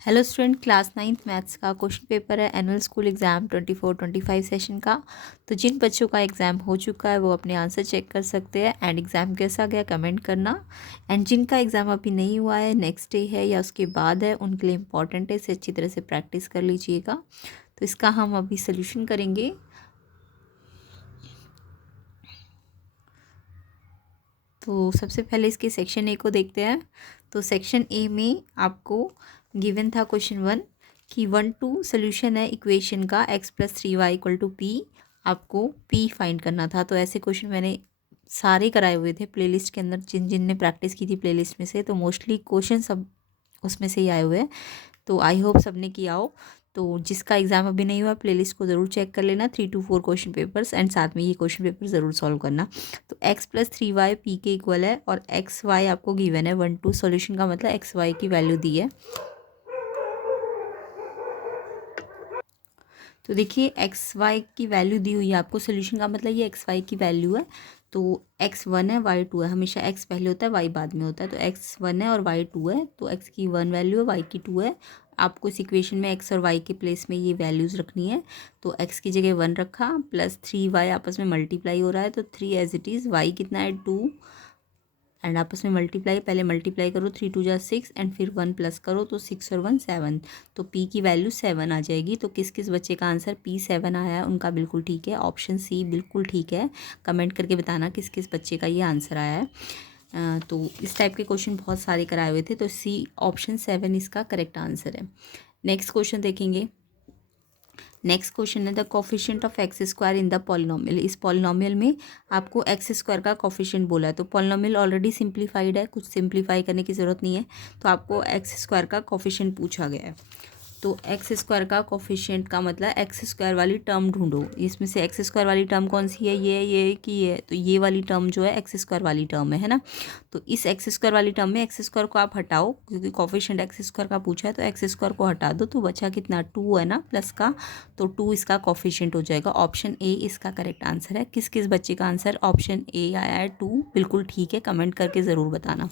Hello student, class 9th maths का question paper है annual school exam 24-25 session का। तो जिन बच्चों का एग्ज़ाम हो चुका है वो अपने आंसर चेक कर सकते हैं एंड एग्ज़ाम कैसा गया कमेंट करना। एंड जिनका एग्ज़ाम अभी नहीं हुआ है, नेक्स्ट डे है या उसके बाद है, उनके लिए इम्पॉर्टेंट है, इसे अच्छी तरह से प्रैक्टिस कर लीजिएगा। तो इसका हम अभी सोल्यूशन करेंगे। तो सबसे पहले इसके सेक्शन ए को देखते हैं। तो सेक्शन ए में आपको गिवन था क्वेश्चन 1 कि 1-2 सोल्यूशन है इक्वेशन का x+3y=p। आपको p फाइंड करना था। तो ऐसे क्वेश्चन मैंने सारे कराए हुए थे प्लेलिस्ट के अंदर, जिन जिन ने प्रैक्टिस की थी प्लेलिस्ट में से। तो मोस्टली क्वेश्चन सब उसमें से ही आए हुए हैं। तो आई होप सबने किया हो। तो जिसका एग्ज़ाम अभी नहीं हुआ प्लेलिस्ट को ज़रूर चेक कर लेना, 3 to 4 क्वेश्चन पेपर्स एंड साथ में ये क्वेश्चन पेपर ज़रूर सॉल्व करना। तो x+3y p के इक्वल है और एक्स वाई आपको गिवन है 1-2 सॉल्यूशन का मतलब एक्स वाई की वैल्यू दी है। तो देखिए एक्स वाई की वैल्यू दी हुई है आपको, सोल्यूशन का मतलब ये एक्स वाई की वैल्यू है। तो x1 है y2 है, हमेशा x पहले होता है y बाद में होता है। तो x1 है और y2 है, तो x की 1 वैल्यू है, y की 2 है। आपको इस इक्वेशन में x और y के प्लेस में ये वैल्यूज़ रखनी है। तो x की जगह 1 रखा, प्लस 3y आपस में मल्टीप्लाई हो रहा है, तो 3 एज इट इज़, y कितना है 2 एंड आपस में मल्टीप्लाई, पहले मल्टीप्लाई करो 3 2 जा 6 एंड फिर 1 प्लस करो तो 6 और 1 7। तो p की वैल्यू 7 आ जाएगी। तो किस किस बच्चे का आंसर p 7 आया है उनका बिल्कुल ठीक है, ऑप्शन सी बिल्कुल ठीक है। कमेंट करके बताना किस किस बच्चे का ये आंसर आया है। तो इस टाइप के क्वेश्चन बहुत सारे कराए हुए थे, तो सी ऑप्शन 7 इसका करेक्ट आंसर है। नेक्स्ट क्वेश्चन देखेंगे। नेक्स्ट क्वेश्चन है the coefficient of x square in the polynomial. इस पॉलिनोमियल में आपको एक्स स्क्वायर का कोफिशिएंट बोला है। तो पॉलिनोमियल ऑलरेडी सिंप्लीफाइड है, कुछ सिंप्लीफाई करने की ज़रूरत नहीं है। तो आपको एक्स स्क्वायर का कोफिशिएंट पूछा गया है। तो एक्स स्क्वायर का कोफिशिएंट का मतलब एक्स स्क्वायर वाली टर्म ढूंढो। इसमें से एक्स स्क्वायर वाली टर्म कौन सी है, ये कि ये, तो ये वाली टर्म जो है एक्स स्क्वायर वाली टर्म है ना। तो इस एक्स स्क्वायर वाली टर्म में एक्स स्क्वायर को आप हटाओ, क्योंकि कोफिशिएंट एक्स स्क्वायर का पूछा है, तो एक्स स्क्वायर को हटा दो तो बचा कितना 2 है ना प्लस का। तो 2 इसका कोफिशिएंट हो जाएगा। ऑप्शन ए इसका करेक्ट आंसर है। किस किस बच्चे का आंसर ऑप्शन ए आया है 2 बिल्कुल ठीक है, कमेंट करके ज़रूर बताना।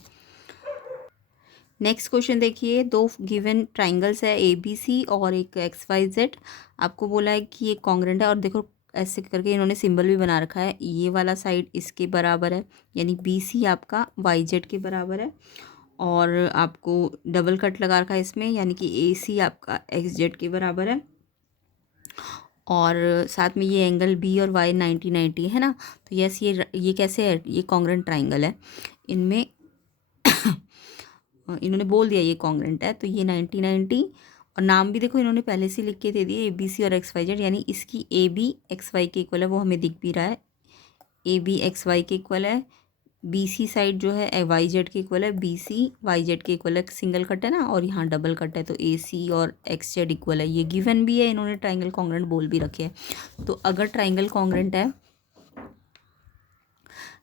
नेक्स्ट क्वेश्चन देखिए, दो गिवन ट्राइंगल्स है ए बी सी और एक एक्स वाई जेड। आपको बोला है कि ये कॉन्ग्रेंट है और देखो ऐसे करके इन्होंने सिंबल भी बना रखा है। ये वाला साइड इसके बराबर है, यानी बी सी आपका वाई जेड के बराबर है। और आपको डबल कट लगा रखा है इसमें, यानी कि ए सी आपका एक्स जेड के बराबर है। और साथ में ये एंगल बी और वाई 90-90 है ना। तो यस, ये कैसे है, ये कॉन्ग्रेंट ट्राइंगल है। इनमें इन्होंने बोल दिया ये कॉन्ग्रेंट है, तो ये 90-90। और नाम भी देखो इन्होंने पहले से लिख के दे दिए, ए बी सी और एक्स वाई जेड, यानी इसकी ए बी एक्स वाई के इक्वल है, वो हमें दिख भी रहा है। ए बी एक्स वाई के इक्वल है। बी सी साइड जो है वाई जेड के इक्वल है, बी सी वाई जेड के इक्वल है। सिंगल कट है ना और यहाँ डबल कट है, तो ए सी और एक्स जेड इक्वल है। ये गिवन भी है, इन्होंने ट्राइंगल कॉन्ग्रेंट बोल भी रखे हैं। तो अगर ट्राइंगल कॉन्ग्रेंट है,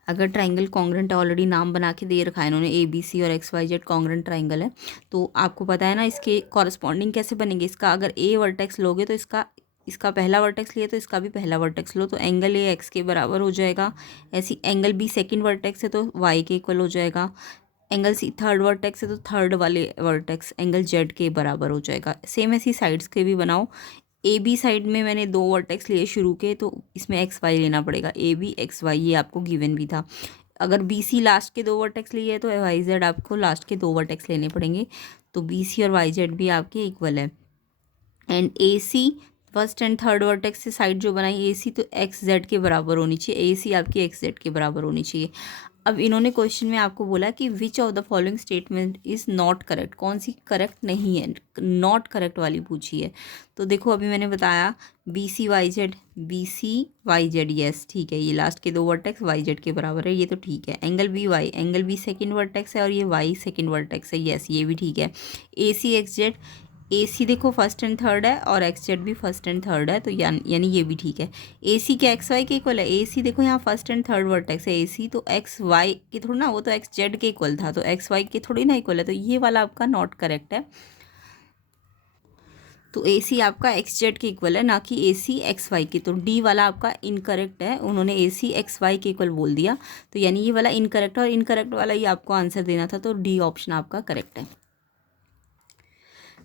अगर ट्राइंगल कॉन्ग्रेंट ऑलरेडी नाम बना के दे रखा है इन्होंने, ए बी सी और X Y Z congruent triangle है, तो आपको पता है ना इसके कॉरस्पॉन्डिंग कैसे बनेंगे। इसका अगर ए वर्टेक्स लोगे तो इसका इसका पहला वर्टेक्स लिए तो इसका भी पहला वर्टेक्स लो, तो एंगल ए एक्स के बराबर हो जाएगा। ऐसी एंगल बी सेकंड वर्टेक्स है तो वाई के इक्वल हो जाएगा। एंगल सी थर्ड वर्टेक्स है तो थर्ड वाले वर्टेक्स एंगल जेड के बराबर हो जाएगा। सेम ऐसी साइड्स के भी बनाओ। ए बी साइड में मैंने 2 वर्टेक्स लिए शुरू के, तो इसमें एक्स वाई लेना पड़ेगा, ए बी एक्स वाई, ये आपको गिवन भी था। अगर बी सी लास्ट के 2 वर्टेक्स लिए तो वाई जेड आपको लास्ट के 2 वर्टेक्स लेने पड़ेंगे। तो बी सी और वाई जेड भी आपके इक्वल है। And A C first and third vertex से साइड जो बनाई ए सी, तो एक्स जेड के बराबर होनी चाहिए, ए सी आपकी एक्स जेड के बराबर होनी चाहिए। अब इन्होंने क्वेश्चन में आपको बोला कि which of the following statement is not correct, कौन सी करेक्ट नहीं है, नॉट करेक्ट वाली पूछी है। तो देखो अभी मैंने बताया B C Y Z, B C Y Z, yes ठीक है, ये लास्ट के 2 वर्टेक्स वाई जेड के बराबर है, ये तो ठीक है। Angle B Y, angle B second vertex है और ये वाई सेकेंड वर्टेक्स है, यस ये भी ठीक है। ए सी एक्स जेड, ए सी देखो फर्स्ट एंड थर्ड है और एक्स जेड भी फर्स्ट एंड थर्ड है, तो यानी ये भी ठीक है। ए सी क्या एक्स वाई के इक्वल है, ए सी देखो यहाँ फर्स्ट एंड थर्ड वर्टेक्स है ए सी, तो एक्स वाई के थोड़ी ना, वो तो एक्स जेड के इक्वल था, तो एक्स वाई के थोड़ी ना इक्वल है, तो ये वाला आपका नॉट करेक्ट है। तो ए सी आपका एक्स जेड के इक्वल है, ना कि ए सी एक्स वाई की। तो डी वाला आपका इनकरेक्ट है, उन्होंने ए सी एक्स वाई के इक्वल बोल दिया, तो यानी ये वाला इनकरेक्ट है और इनकरेक्ट वाला ही आपको आंसर देना था, तो डी ऑप्शन आपका करेक्ट है।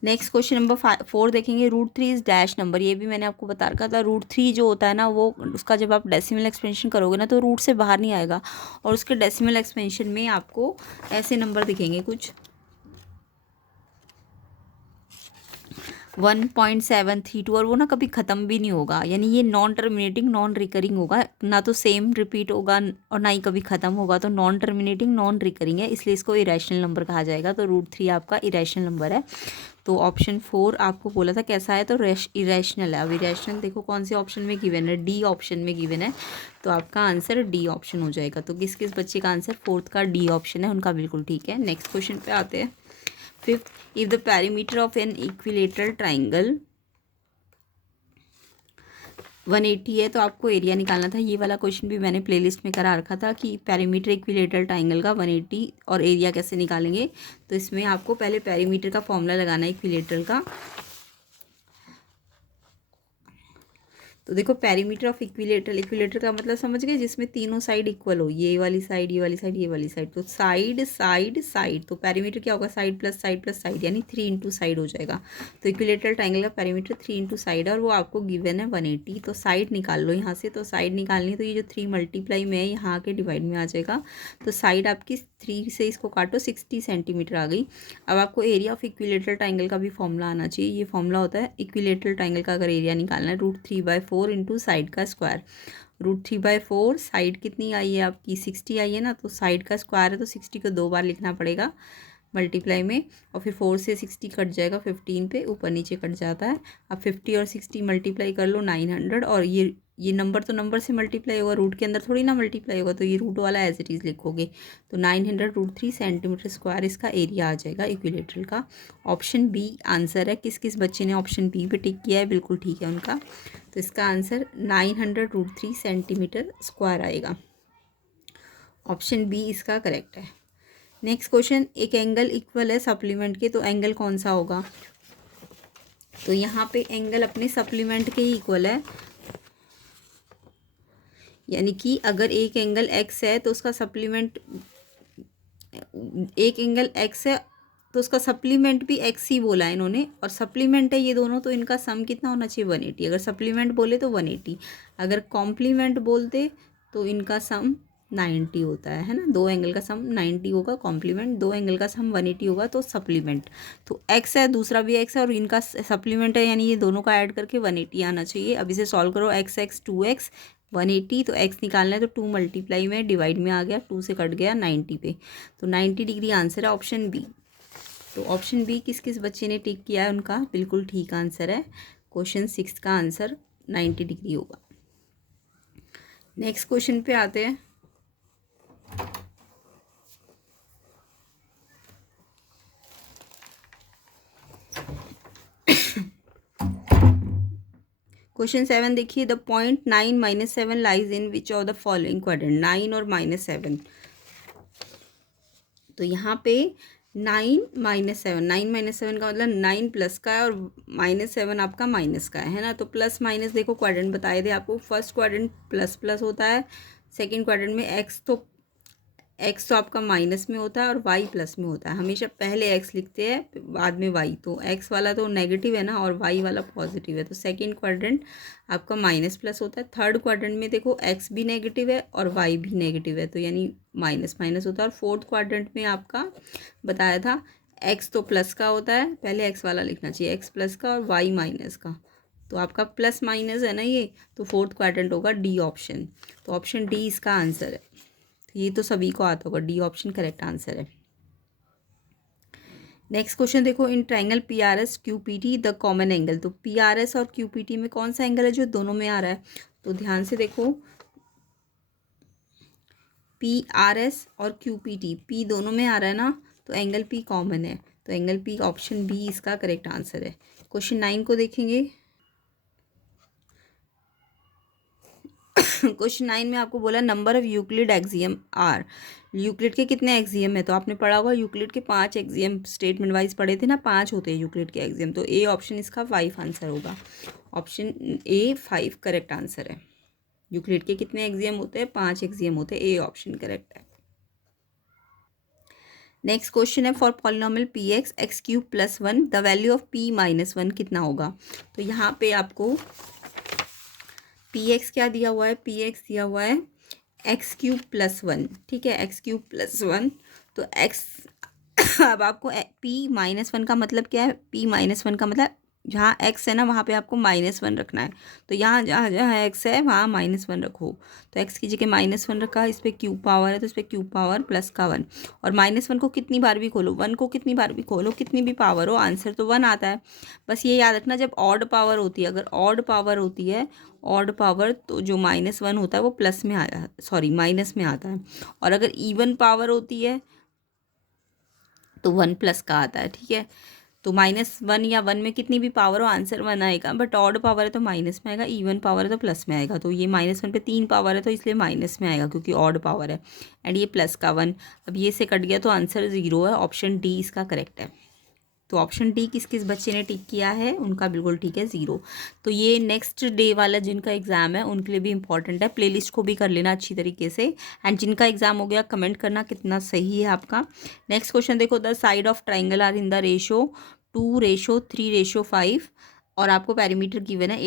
नेक्स्ट क्वेश्चन नंबर 4 देखेंगे। √3 इज डैश नंबर। ये भी मैंने आपको बता रखा था। √3 जो होता है ना, वो उसका जब आप डेसिमल एक्सपेंशन करोगे ना, तो रूट से बाहर नहीं आएगा, और उसके डेसिमल एक्सपेंशन में आपको ऐसे नंबर दिखेंगे कुछ 1.732, और वो ना कभी ख़त्म भी नहीं होगा, यानी ये नॉन टर्मिनेटिंग नॉन रिकरिंग होगा, ना तो सेम रिपीट होगा और ना ही कभी ख़त्म होगा, तो नॉन टर्मिनेटिंग नॉन रिकरिंग है, इसलिए इसको इरेशनल नंबर कहा जाएगा। तो √3 आपका इरेशनल नंबर है। तो ऑप्शन 4 आपको बोला था कैसा है, तो इरेशनल है। अब इरेशनल देखो कौन से ऑप्शन में गिवन है, डी ऑप्शन में गिवन है, तो आपका आंसर डी ऑप्शन हो जाएगा। तो किस किस बच्चे का आंसर 4th का डी ऑप्शन है, उनका बिल्कुल ठीक है। नेक्स्ट क्वेश्चन पे आते हैं। 5th, if the perimeter of an equilateral triangle 180 है, तो आपको एरिया निकालना था। ये वाला क्वेश्चन भी मैंने प्लेलिस्ट में करा रखा था कि पेरीमीटर इक्विलेटरल ट्राइंगल का 180 और एरिया कैसे निकालेंगे। तो इसमें आपको पहले पेरीमीटर का फॉर्मूला लगाना है इक्विलेटरल का। तो देखो पेरीमीटर ऑफ इक्विलेटर का मतलब समझ गए, जिसमें तीनों साइड इक्वल हो, ये वाली साइड, ये वाली साइड, ये वाली साइड, तो साइड साइड साइड, तो पेरीमीटर क्या होगा, side plus side plus side, यानी 3 इंटू साइड हो जाएगा। तो इक्विलेटरल ट्राइंगल का पेरीमीटर 3 इंटू साइड है, और वो आपको गिवन है 180। तो साइड निकाल लो यहाँ से, तो साइड निकालनी है, तो ये जो 3 मल्टीप्लाई में है यहाँ के डिवाइड में आ जाएगा। तो साइड आपकी 3 से इसको काटो, 60 सेंटीमीटर आ गई। अब आपको एरिया ऑफ इक्विलेटरल ट्राइंगल का भी फॉर्मूला आना चाहिए। ये फॉर्मूला होता है इक्विलेटरल ट्राइंगल का अगर एरिया निकालना है, √3/4 इंटू साइड का स्क्वायर। √3/4 साइड कितनी आई है आपकी, 60 आई है ना, तो साइड का स्क्वायर है, तो 60 को 2 बार लिखना पड़ेगा मल्टीप्लाई में, और फिर 4 से 60 कट जाएगा 15 पे, ऊपर नीचे कट जाता है। अब 50 और 60 मल्टीप्लाई कर लो 900, और ये नंबर तो नंबर से मल्टीप्लाई होगा, रूट के अंदर थोड़ी ना मल्टीप्लाई होगा, तो ये रूट वाला एज इट इज़ लिखोगे। तो 900 √3 सेंटीमीटर स्क्वायर इसका एरिया आ जाएगा इक्विलेटरल का। ऑप्शन बी आंसर है। किस किस बच्चे ने ऑप्शन बी पे टिक किया है, बिल्कुल ठीक है उनका। तो इसका आंसर 900 √3 सेंटीमीटर स्क्वायर आएगा। ऑप्शन बी इसका करेक्ट है। नेक्स्ट क्वेश्चन, एक एंगल इक्वल है सप्लीमेंट के, तो एंगल कौन सा होगा। तो यहाँ पे एंगल अपने सप्लीमेंट के ही इक्वल है, यानी कि अगर एक एंगल एक्स है तो उसका सप्लीमेंट, एक एंगल एक्स है तो उसका सप्लीमेंट भी एक्स ही बोला है इन्होंने, और सप्लीमेंट है ये दोनों, तो इनका सम कितना होना चाहिए 180। अगर सप्लीमेंट बोले तो 180, अगर कॉम्प्लीमेंट बोलते तो इनका सम 90 होता है ना। दो एंगल का सम 90 होगा कॉम्प्लीमेंट, दो एंगल का सम 180 होगा तो सप्लीमेंट। तो एक्स है, दूसरा भी एक्स है, और इनका सप्लीमेंट है, यानी ये दोनों का ऐड करके 180 आना चाहिए। अब इसे सॉल्व करो, एक्स एक्स 2x 180, तो एक्स निकालना है, तो 2 मल्टीप्लाई में डिवाइड में आ गया, 2 से कट गया 90 पे, तो 90 डिग्री आंसर है ऑप्शन बी। तो ऑप्शन बी किस किस बच्चे ने टिक किया है, उनका बिल्कुल ठीक आंसर है। क्वेश्चन 6 का आंसर 90 डिग्री होगा। नेक्स्ट क्वेश्चन पे आते हैं। क्वेश्चन 7 देखिए, the point 9 - 7 lies in which of the following quadrant, 9 और -7। तो यहाँ पे 9 - 7, 9 - 7 का मतलब 9 प्लस का है, और -7 आपका माइनस का है ना। तो प्लस माइनस देखो क्वाड्रेंट बताए थे आपको, फर्स्ट क्वाड्रेंट प्लस प्लस होता है, सेकंड क्वाड्रेंट में एक्स तो आपका माइनस में होता है और वाई प्लस में होता है। हमेशा पहले एक्स लिखते हैं बाद में वाई, तो एक्स वाला तो नेगेटिव है ना, और वाई वाला पॉजिटिव है, तो सेकंड क्वाड्रेंट आपका माइनस प्लस होता है। थर्ड क्वाड्रेंट में देखो एक्स भी नेगेटिव है और वाई भी नेगेटिव है, तो यानी माइनस माइनस होता है। और फोर्थ क्वाड्रेंट में आपका बताया था एक्स तो प्लस का होता है, पहले एक्स वाला लिखना चाहिए, एक्स प्लस का और वाई माइनस का, तो आपका प्लस माइनस है ना ये, तो फोर्थ क्वाड्रेंट होगा डी ऑप्शन। तो ऑप्शन डी इसका आंसर है। तो ये तो सभी को आता होगा, डी ऑप्शन करेक्ट आंसर है। नेक्स्ट क्वेश्चन देखो, in triangle PRS QPT the common angle, तो PRS और QPT में कौन सा एंगल है जो दोनों में आ रहा है, तो ध्यान से देखो, PRS और QPT P दोनों में आ रहा है ना, तो एंगल P कॉमन है, तो एंगल P ऑप्शन बी इसका करेक्ट आंसर है। क्वेश्चन 9 को देखेंगे। क्वेश्चन 9 में आपको बोला number of Euclid axiom are, Euclid के कितने एक्सियम है, तो आपने पढ़ा होगा यूक्लिड के 5 एक्सियम, स्टेटमेंट वाइज पढ़े थे ना, 5 होते हैं यूक्लिड के एक्सियम, तो ए ऑप्शन इसका 5 आंसर होगा। ऑप्शन ए 5 करेक्ट आंसर है। यूक्लिड के कितने एक्सियम होते हैं, 5 एक्सियम होते हैं, ए ऑप्शन करेक्ट है। नेक्स्ट क्वेश्चन है for polynomial P x x cube plus one the value of P minus one कितना होगा। तो यहाँ पे आपको पी एक्स क्या दिया हुआ है, पी एक्स दिया हुआ है एक्स क्यूब प्लस वन, ठीक है, एक्स क्यूब प्लस वन। तो एक्स अब आपको पी माइनस वन का मतलब क्या है, पी माइनस वन का मतलब जहाँ एक्स है ना वहाँ पे आपको माइनस वन रखना है। तो यहाँ जहाँ जहाँ एक्स है वहाँ माइनस वन रखो। तो एक्स की जगह माइनस वन रखा, इस पर क्यूब पावर है तो इस पर क्यूब पावर प्लस का वन। और माइनस वन को कितनी बार भी खोलो, वन को कितनी बार भी खोलो, कितनी भी पावर हो आंसर तो वन आता है। बस ये याद रखना जब ऑड पावर होती है, अगर ऑड पावर होती है, ऑड पावर, तो जो माइनस वन होता है वो प्लस में आया, सॉरी माइनस में आता है। और अगर इवन पावर होती है तो वन प्लस का आता है, ठीक है। तो माइनस वन या वन में कितनी भी पावर हो आंसर वन आएगा, बट ऑड पावर है तो माइनस में आएगा, इवन पावर है तो प्लस में आएगा। तो ये माइनस वन पे तीन पावर है तो इसलिए माइनस में आएगा क्योंकि ऑड पावर है, एंड ये प्लस का वन। अब ये से कट गया तो आंसर ज़ीरो है, ऑप्शन डी इसका करेक्ट है। तो ऑप्शन डी किस किस बच्चे ने टिक किया है, उनका बिल्कुल ठीक है, ज़ीरो। तो ये नेक्स्ट डे वाला जिनका एग्ज़ाम है उनके लिए भी इंपॉर्टेंट है, प्लेलिस्ट को भी कर लेना अच्छी तरीके से। एंड जिनका एग्ज़ाम हो गया कमेंट करना कितना सही है आपका। नेक्स्ट क्वेश्चन देखो, the side of triangle are in the ratio 2:3:5 और आपको पैरीमीटर गिवन है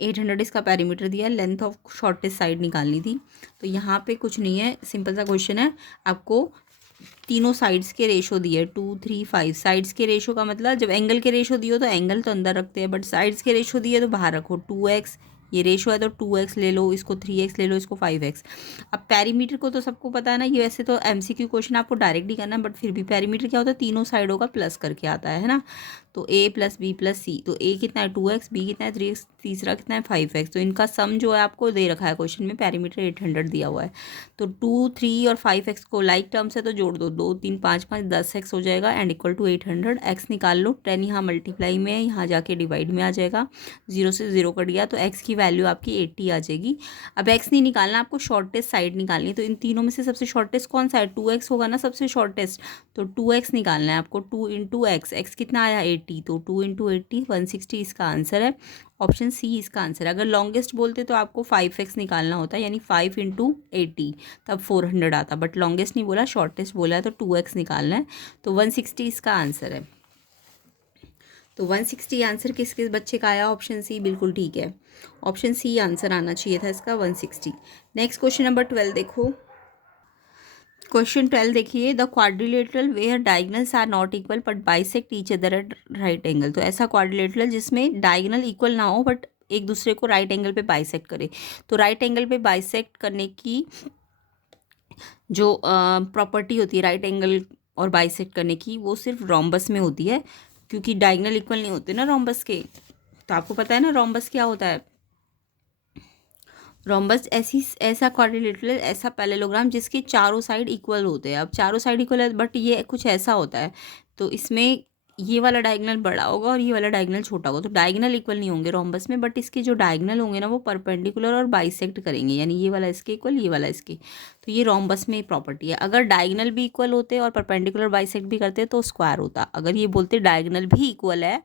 800 इसका पैरीमीटर दिया है, लेंथ ऑफ शॉर्टेस्ट साइड निकालनी थी। तो यहाँ पे कुछ नहीं है, सिंपल सा क्वेश्चन है, आपको तीनों साइड्स के रेशो दिए 2:3:5। साइड्स के रेशो का मतलब जब एंगल के रेशो दियो तो एंगल तो अंदर रखते हैं, बट साइड्स के रेशो दिए तो बाहर रखो। 2x ये रेशो है तो 2x ले लो, इसको 3x ले लो, इसको 5x। अब पैरीमीटर को तो सबको पता है ना, ये वैसे तो एमसीक्यू क्वेश्चन आपको डायरेक्ट ही करना है, बट फिर भी पैरीमीटर क्या होता है, तीनों साइडों का प्लस करके आता है ना। तो a प्लस बी प्लस सी, तो a कितना है 2x, b कितना है 3x, तीसरा कितना है 5x। तो इनका सम जो है आपको दे रखा है क्वेश्चन में, पैरीमीटर 800 दिया हुआ है। तो 2, 3 और 5x को लाइक टर्म्स है तो जोड़ दो, 2, 3, 5, 5, 10x हो जाएगा एंड इक्वल टू 800। x निकाल लो, 10 यहाँ मल्टीप्लाई में है, यहाँ जाके डिवाइड में आ जाएगा, 0 से 0 कट गया तो x की वैल्यू आपकी 80 आ जाएगी। अब x नहीं निकालना, आपको शॉर्टेस्ट साइड निकालनी है। तो इन तीनों में से सबसे शॉर्टेस्ट कौन सा है, 2x होगा ना सबसे शॉर्टेस्ट, तो 2x निकालना है आपको। 2 इंटू एक्स, एक्स कितना आया 80, तो 2 इंटू 80 160 इसका आंसर है, ऑप्शन सी इसका आंसर है। अगर लॉन्गेस्ट बोलते तो आपको 5x निकालना होता है, यानी 5 इंटू 80 तब 400 आता, बट लॉन्गेस्ट नहीं बोला, शॉर्टेस्ट बोला है तो 2x निकालना है। तो 160 इसका आंसर है। तो 160 आंसर किस किस बच्चे का आया, ऑप्शन सी बिल्कुल ठीक है, ऑप्शन सी आंसर आना चाहिए था इसका 160। नेक्स्ट क्वेश्चन नंबर 12 देखो, क्वेश्चन 12 देखिए, the quadrilateral where diagonals are not equal but bisect each other at right angle. तो ऐसा क्वाड्रिलेटरल जिसमें डायगनल इक्वल ना हो बट एक दूसरे को राइट एंगल पे बाइसेक्ट करे। तो राइट एंगल पे बाइसेक्ट करने की जो प्रॉपर्टी होती है राइट एंगल और बाइसेक्ट करने की, वो सिर्फ रोम्बस में होती है, क्योंकि डायगनल इक्वल नहीं होते ना रोम्बस के। तो आपको पता है ना रोम्बस क्या होता है, रोम्बस ऐसा क्वाड्रिलेटरल, ऐसा पैरेललोग्राम जिसके चारों साइड इक्वल होते हैं। अब चारों साइड इक्वल है बट ये कुछ ऐसा होता है, तो इसमें ये वाला डायगनल बड़ा होगा और ये वाला डायगनल छोटा होगा, तो डायगनल इक्वल नहीं होंगे रोम्बस में, बट इसके जो डायगनल होंगे ना वो परपेंडिकुलर और बाइसेक्ट करेंगे, यानी ये वाला इसके इक्वल, ये वाला इसके। तो ये रोम्बस में प्रॉपर्टी है। अगर डायगनल भी इक्वल होते और परपेंडिकुलर बाइसेक्ट भी करते तो स्क्वायर होता। अगर ये बोलते डायगनल भी इक्वल है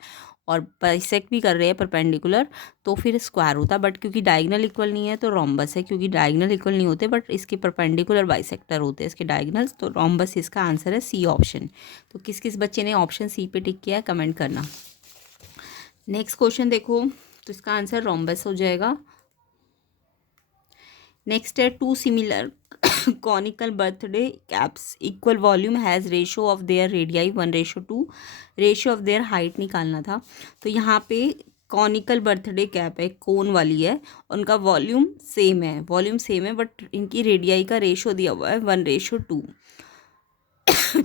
और बाइसेक्ट भी कर रहे हैं परपेंडिकुलर तो फिर स्क्वायर होता, बट क्योंकि डायगनल इक्वल नहीं है तो रोम्बस है, क्योंकि डायगनल इक्वल नहीं होते बट इसके परपेंडिकुलर बाइसेक्टर होते हैं इसके डायगनल्स, तो रोम्बस इसका आंसर है सी ऑप्शन। तो किस किस बच्चे ने ऑप्शन सी पे टिक किया है कमेंट करना। नेक्स्ट क्वेश्चन देखो, तो इसका आंसर रोम्बस हो जाएगा। नेक्स्ट है, two similar conical birthday caps equal volume has ratio of their radii 1:2, ratio of their height निकालना था। तो यहाँ पे कॉनिकल बर्थडे कैप है, कोन वाली है, उनका वॉल्यूम सेम है बट इनकी रेडियाई का रेशो दिया हुआ है 1:2।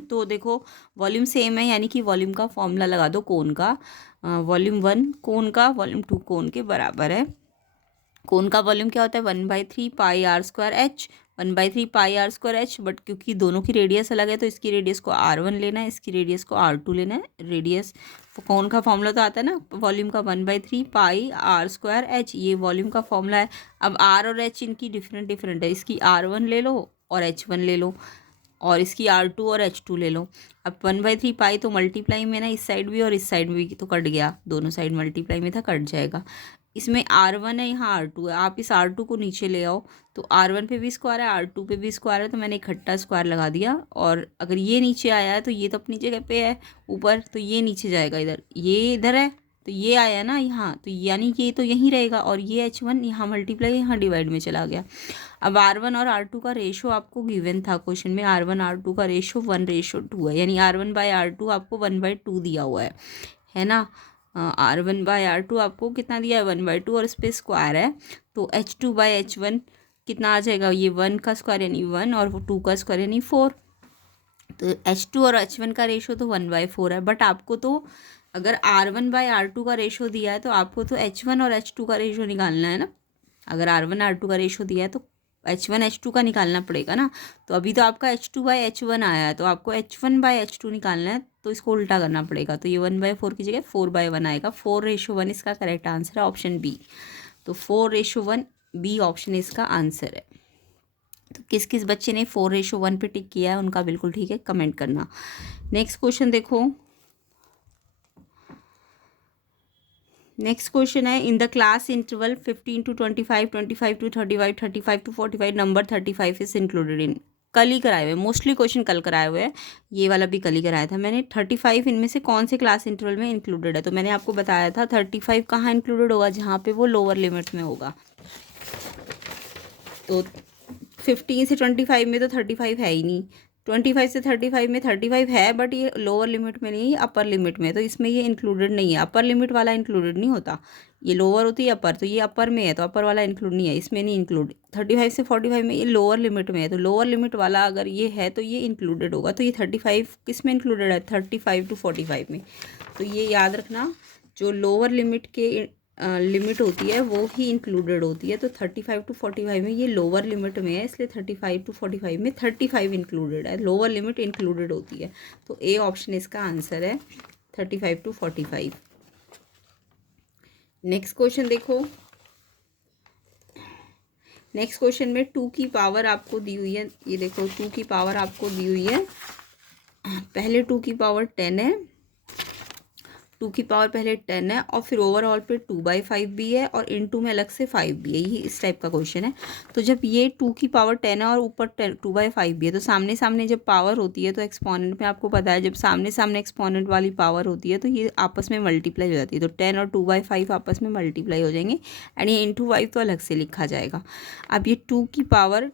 तो देखो वॉल्यूम सेम है यानी कि वॉल्यूम का फॉर्मूला लगा दो कोन का, वॉल्यूम 1 कोन का वॉल्यूम 2 कोन के बराबर है। कोन का वॉल्यूम क्या होता है 1/3 pi r square h, 1/3 pi r square h, but क्योंकि दोनों की रेडियस अलग है तो इसकी रेडियस को R1 लेना है, इसकी रेडियस को R2 लेना है। रेडियस कोन का फॉर्मूला तो आता है ना वॉल्यूम का 1/3 पाई आर स्क्वायर एच, ये वॉल्यूम का फॉर्मूला है। अब R और H इनकी डिफरेंट है, इसकी R1 ले लो और H1 ले लो और इसकी R2 और H2 ले लो। अब 1/3 पाई तो मल्टीप्लाई में ना, इस साइड भी और इस साइड भी तो कट गया, दोनों साइड मल्टीप्लाई में था, कट जाएगा। इसमें R1 है, यहाँ R2 है, आप इस R2 को नीचे ले आओ तो R1 पे भी स्क्वायर है, R2 पे भी स्क्वायर है, तो मैंने इकट्ठा स्क्वायर लगा दिया। और अगर ये नीचे आया है तो ये तो अपनी जगह पे है ऊपर, तो ये नीचे जाएगा इधर, ये इधर है तो ये आया ना यहाँ, तो यानी ये तो यहीं रहेगा, और ये H1 यहाँ मल्टीप्लाई यहाँ डिवाइड में चला गया। अब R1 और R2 का रेशो आपको गिवन था क्वेश्चन में, R1 R2 का रेशो 1:2 है, यानी R1/R2 आपको 1/2 दिया हुआ है ना। R1/R2 आपको कितना दिया है 1/2, और इस पर स्क्वायर है, तो H2/H1 कितना आ जाएगा, ये 1 का स्क्वायर यानी 1 और 2 का स्क्वायर यानी 4। तो H2 और H1 का रेशो तो 1/4 है, बट आपको तो अगर R1/R2 का रेशो दिया है तो आपको तो H1 और H2 का रेशो निकालना है ना। अगर R1 R2 का रेशो दिया है तो H1 H2 का निकालना पड़ेगा ना। तो अभी तो आपका H2/H1 आया है, तो आपको H1/H2 निकालना है, तो इसको उल्टा करना पड़ेगा, तो ये 1/4 की जगह 4/1 आएगा। 4:1 इसका करेक्ट आंसर है, ऑप्शन बी। तो 4:1 बी ऑप्शन इसका आंसर है। तो किस किस बच्चे ने 4:1 पे टिक किया है उनका बिल्कुल ठीक है, कमेंट करना। नेक्स्ट क्वेश्चन देखो, नेक्स्ट क्वेश्चन है, in the class interval 15 to 25, 25 to 35, 35 to 45 number 35 is included in. कल ही कराए हुए, मोस्टली क्वेश्चन कल कराए हुए हैं, ये वाला भी कल ही कराया था मैंने। 35 इनमें से कौन से क्लास इंटरवल में इंक्लूडेड है, तो मैंने आपको बताया था 35 कहाँ इंक्लूडेड होगा, जहाँ पे वो लोअर लिमिट में होगा। तो 15 से 25 में तो 35 है ही नहीं, 25 से 35 में 35 है, बट ये लोअर लिमिट में नहीं है, अपर लिमिट में, तो इसमें ये इंक्लूडेड नहीं है। अपर लिमिट वाला इंक्लूडेड नहीं होता, ये लोअर होती है अपर, तो ये अपर में है, तो अपर वाला इंक्लूड नहीं है, इसमें नहीं इंक्लूड। 35 से 45 में ये लोअर लिमिट में है, तो लोअर लिमिट वाला अगर ये है तो ये इंक्लूडेड होगा। तो ये 35 किस में इंक्लूडेड है, 35 to 45 में। तो ये याद रखना, जो लोअर लिमिट के लिमिट होती है वो ही इंक्लूडेड होती है। तो 35 to 45 में ये लोअर लिमिट में है, इसलिए 35 to 45 में 35 इंक्लूडेड है, लोअर लिमिट इंक्लूडेड होती है। तो ए ऑप्शन इसका आंसर है, 35 to 45। नेक्स्ट क्वेश्चन देखो, नेक्स्ट क्वेश्चन में 2 की पावर आपको दी हुई है, ये देखो 2 की पावर आपको दी हुई है, पहले 2 की पावर 10 है, 2 की पावर पहले 10 है, और फिर ओवरऑल पे 2/5 भी है, और इनटू में अलग से 5 भी है, ये इस टाइप का क्वेश्चन है। तो जब ये 2 की पावर 10 है और ऊपर 2/5 भी है, तो सामने सामने जब पावर होती है तो एक्सपोनेंट में आपको पता है, जब सामने सामने एक्सपोनेंट वाली पावर होती है तो ये आपस में मल्टीप्लाई हो जाती है। तो 10 और 2/5 आपस में मल्टीप्लाई हो जाएंगे, एंड ये इंटू 5 तो अलग से लिखा जाएगा। अब ये 2 की पावर,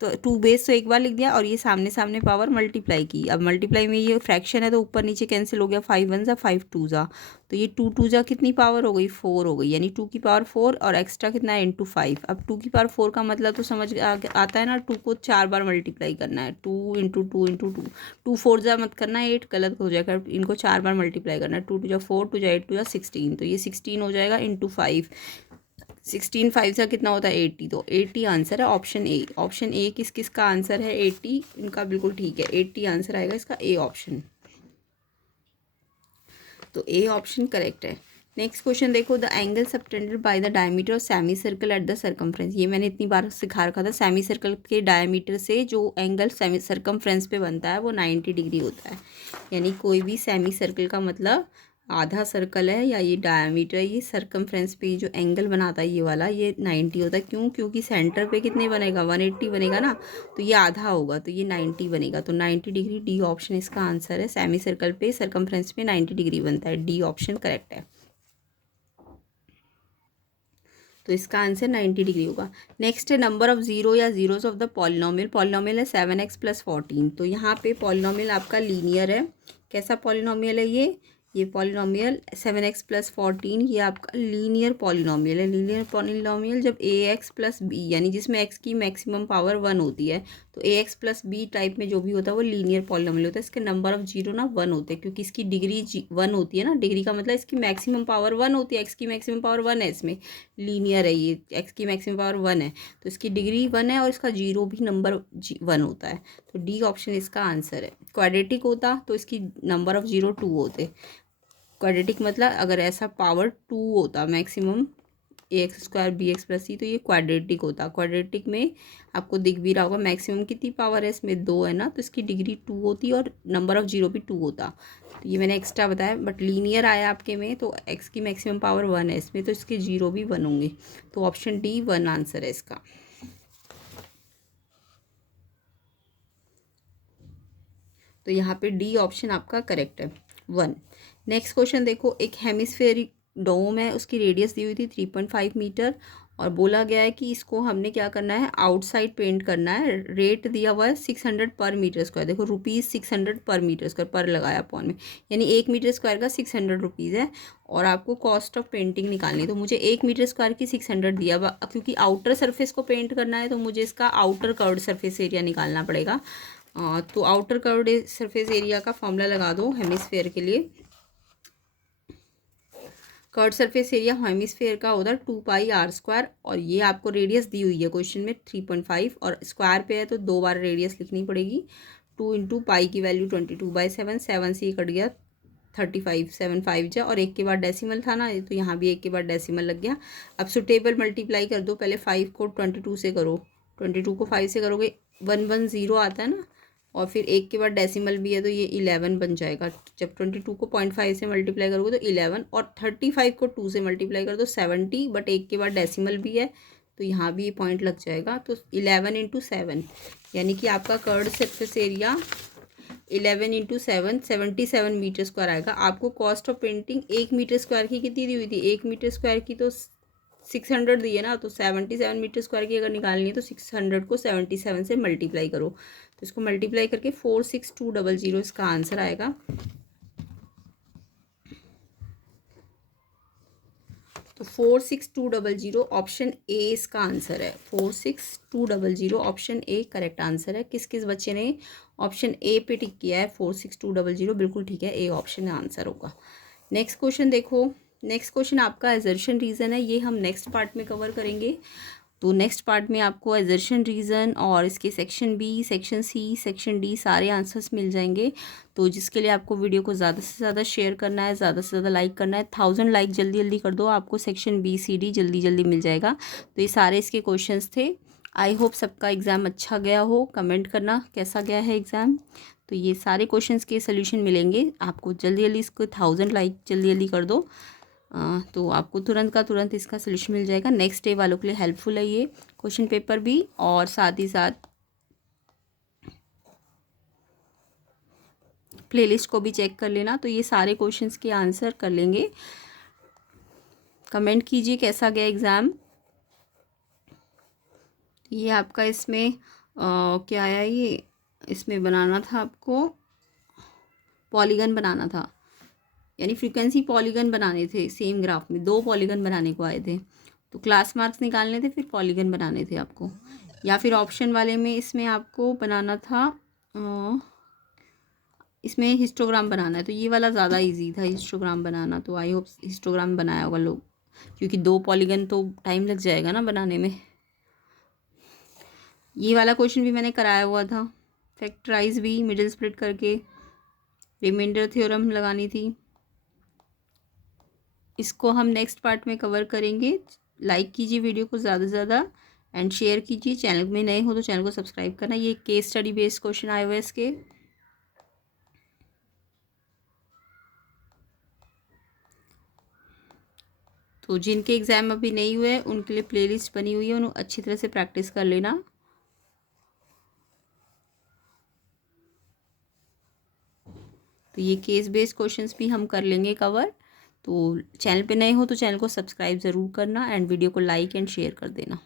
तो 2 बेस तो एक बार लिख दिया, और ये सामने सामने पावर मल्टीप्लाई की। अब मल्टीप्लाई में ये फ्रैक्शन है तो ऊपर नीचे कैंसिल हो गया, 5 1 जा 5 2 जा, तो ये 2 2 जा कितनी पावर हो गई, 4 हो गई, यानी 2 की पावर 4 और एक्स्ट्रा कितना है इंटू 5। अब 2 की पावर 4 का मतलब तो समझ आता है ना, 2 को 4 बार मल्टीप्लाई करना है, 2 इंटू 2 इंटू 2, 2 4 जा मत करना, 8 गलत हो जाएगा, इनको 4 बार मल्टीप्लाई करना है, 2 2 जा 4, 2 जा 8, 2 जा 16, तो ये 16 हो जाएगा इंटू 5, 16 5 का कितना होता है 80, तो 80 आंसर है, ऑप्शन ए। ऑप्शन ए किस किस का आंसर है, 80 इनका बिल्कुल ठीक है, 80 आंसर आएगा इसका, ए ऑप्शन। तो ए ऑप्शन करेक्ट है। नेक्स्ट क्वेश्चन देखो, the angle subtended by the diameter of semi circle at the circumference. ये मैंने इतनी बार सिखा रखा था, सेमी सर्कल के डायमीटर से जो एंगल सेमी सर्कमफ्रेंस पे बनता है वो 90 डिग्री होता है। यानी कोई भी सेमी सर्कल का मतलब आधा सर्कल है या ये डायमीटर, ये सर्कमफ्रेंस पे जो एंगल बनाता है ये वाला, ये 90 होता है। क्यों, क्योंकि सेंटर पे कितने बनेगा, 180 बनेगा ना, तो ये आधा होगा, तो ये 90 बनेगा, तो 90 डिग्री, डी ऑप्शन इसका आंसर है। सेमी सर्कल पे सर्कमफ्रेंस पे 90 डिग्री बनता है, डी ऑप्शन करेक्ट है। तो इसका आंसर 90 डिग्री होगा। नेक्स्ट है नंबर ऑफ जीरो या zeros of the polynomial. Polynomial है 7x + 14, तो यहाँ पे पॉलिनोमियल आपका लीनियर है। कैसा पॉलिनोमियल है ये पॉलिनोमियल 7x + 14 ये आपका लीनियर पॉलिनोमियल है। लीनियर पॉलिनोमियल जब ax + b, यानी जिसमें x की मैक्सिमम पावर 1 होती है, तो ax + b टाइप में जो भी होता है वो लीनियर पॉलिनोमियल होता है। इसके नंबर ऑफ जीरो ना 1 होते हैं, क्योंकि इसकी डिग्री 1 होती है ना, डिग्री का मतलब इसकी मैक्सिमम पावर 1 होती है, x की मैक्सिमम पावर 1 है, इसमें लीनियर है ये, x की मैक्सिमम पावर 1 है, तो इसकी डिग्री 1 है, और इसका जीरो भी नंबर 1 होता है, तो डी ऑप्शन इसका आंसर है। क्वाड्रेटिक होता तो इसकी नंबर ऑफ जीरो 2 होते। क्वाड्रेटिक मतलब अगर ऐसा पावर 2 होता मैक्सिमम, ax² bx+c, तो ये क्वाड्रेटिक होता। क्वाड्रेटिक में आपको दिख भी रहा होगा मैक्सिमम कितनी पावर है इसमें, 2 है ना, तो इसकी डिग्री 2 होती और नंबर ऑफ जीरो भी 2 होता। तो ये मैंने एक्स्ट्रा बताया, बट लीनियर आया आपके में तो x की मैक्सिमम पावर 1 है इसमें, तो इसके जीरो भी 1 होंगे। तो ऑप्शन डी 1 आंसर है इसका। तो यहाँ पे डी ऑप्शन आपका करेक्ट है, 1। नेक्स्ट क्वेश्चन देखो, एक हेमिस्फेरिक डोम है, उसकी रेडियस दी हुई थी 3.5 मीटर और बोला गया है कि इसको हमने क्या करना है, आउटसाइड पेंट करना है। रेट दिया हुआ है 600 पर मीटर स्क्वायर। देखो ₹600 पर मीटर स्क्वायर, पर लगाया अपॉन में, यानी 1 मीटर स्क्वायर का 600 रुपीज़ है और आपको कॉस्ट ऑफ पेंटिंग निकालनी है। तो मुझे 1 मीटर स्क्वायर की 600 दिया, क्योंकि आउटर सरफेस को पेंट करना है तो मुझे इसका आउटर कर्व्ड सरफेस एरिया निकालना पड़ेगा। तो आउटर कर्व्ड सरफेस एरिया का फॉर्मूला लगा दो हेमिस्फेयर के लिए। कर्व्ड सरफेस एरिया हेमिस्फेयर का होता है 2πr², और ये आपको रेडियस दी हुई है क्वेश्चन में 3.5, और स्क्वायर पे है तो 2 बार रेडियस लिखनी पड़ेगी। 2 × पाई की वैल्यू 22/7, 7 से कट गया 35, 7 5 जा, और 1 के बाद डेसिमल था ना, तो यहाँ भी 1 के बाद डेसिमल लग गया। अब सुटेबल मल्टीप्लाई कर दो, पहले 5 को 22 से करो, 22 को 5 से करोगे 110 आता है ना, और फिर 1 के बाद डेसिमल भी है तो ये 11 बन जाएगा। जब 22 को 0.5 से मल्टीप्लाई करोगे तो 11, और 35 को 2 से मल्टीप्लाई कर दो 70, बट 1 के बाद डेसिमल भी है तो यहाँ भी ये पॉइंट लग जाएगा। तो 11 × 7, यानी कि आपका curved surface area 11 × 7 77 metre square आएगा। आपको cost of painting 1 metre square की कितनी दी हुई थी, 1 मीटर स्क्वायर की तो 600 दी है ना, तो 77 मीटर स्क्वायर की अगर निकालनी है तो 600 को 77 से मल्टीप्लाई करो, तो इसको मल्टीप्लाई करके 46200 इसका आंसर आएगा। तो 46200 ऑप्शन ए इसका आंसर है। 46200 ऑप्शन ए करेक्ट आंसर है। किस किस बच्चे ने ऑप्शन ए पे टिक किया है 46200, बिल्कुल ठीक है, ए ऑप्शन आंसर होगा। नेक्स्ट क्वेश्चन देखो, नेक्स्ट क्वेश्चन आपका एजर्शन रीज़न है, ये हम नेक्स्ट पार्ट में कवर करेंगे। तो नेक्स्ट पार्ट में आपको एजर्शन रीज़न और इसके section B, section C, section D सारे आंसर्स मिल जाएंगे। तो जिसके लिए आपको वीडियो को ज़्यादा से ज़्यादा शेयर करना है, ज़्यादा से ज़्यादा लाइक करना है। 1000 लाइक जल्दी जल्दी कर दो, आपको सेक्शन बी सी डी जल्दी जल्दी मिल जाएगा। तो ये सारे इसके क्वेश्चंस थे। आई होप सबका एग्ज़ाम अच्छा गया हो। कमेंट करना कैसा गया है एग्ज़ाम। तो ये सारे क्वेश्चंस के सॉल्यूशन मिलेंगे आपको, जल्दी जल्दी इसको 1000 लाइक जल्दी जल्दी कर दो। तो आपको तुरंत का तुरंत इसका सॉल्यूशन मिल जाएगा। नेक्स्ट डे वालों के लिए हेल्पफुल है ये क्वेश्चन पेपर भी, और साथ ही साथ प्लेलिस्ट को भी चेक कर लेना। तो ये सारे क्वेश्चंस के आंसर कर लेंगे। कमेंट कीजिए कैसा गया एग्ज़ाम। ये आपका इसमें क्या आया, ये इसमें बनाना था आपको, पॉलीगन बनाना था, यानी फ्रीक्वेंसी पॉलीगन बनाने थे। सेम ग्राफ में 2 पॉलीगन बनाने को आए थे, तो क्लास मार्क्स निकालने थे, फिर पॉलीगन बनाने थे आपको। या फिर ऑप्शन वाले में इसमें आपको बनाना था, इसमें हिस्टोग्राम बनाना है, तो ये वाला ज़्यादा इजी था हिस्टोग्राम बनाना। तो आई होप हिस्टोग्राम बनाया होगा लोग, क्योंकि 2 पॉलीगन तो टाइम लग जाएगा ना बनाने में। ये वाला क्वेश्चन भी मैंने कराया हुआ था, फैक्टराइज भी मिडिल स्प्लिट करके रिमाइंडर थ्योरम लगानी थी। इसको हम नेक्स्ट पार्ट में कवर करेंगे। लाइक कीजिए वीडियो को ज़्यादा से ज़्यादा एंड शेयर कीजिए। चैनल में नए हो तो चैनल को सब्सक्राइब करना। ये केस स्टडी बेस्ड क्वेश्चन आए हुए इसके। तो जिनके एग्ज़ाम अभी नहीं हुए उनके लिए प्लेलिस्ट बनी हुई है, उन्हें अच्छी तरह से प्रैक्टिस कर लेना। तो ये केस बेस्ड क्वेश्चंस भी हम कर लेंगे कवर। तो चैनल पे नए हो तो चैनल को सब्सक्राइब ज़रूर करना एंड वीडियो को लाइक एंड शेयर कर देना।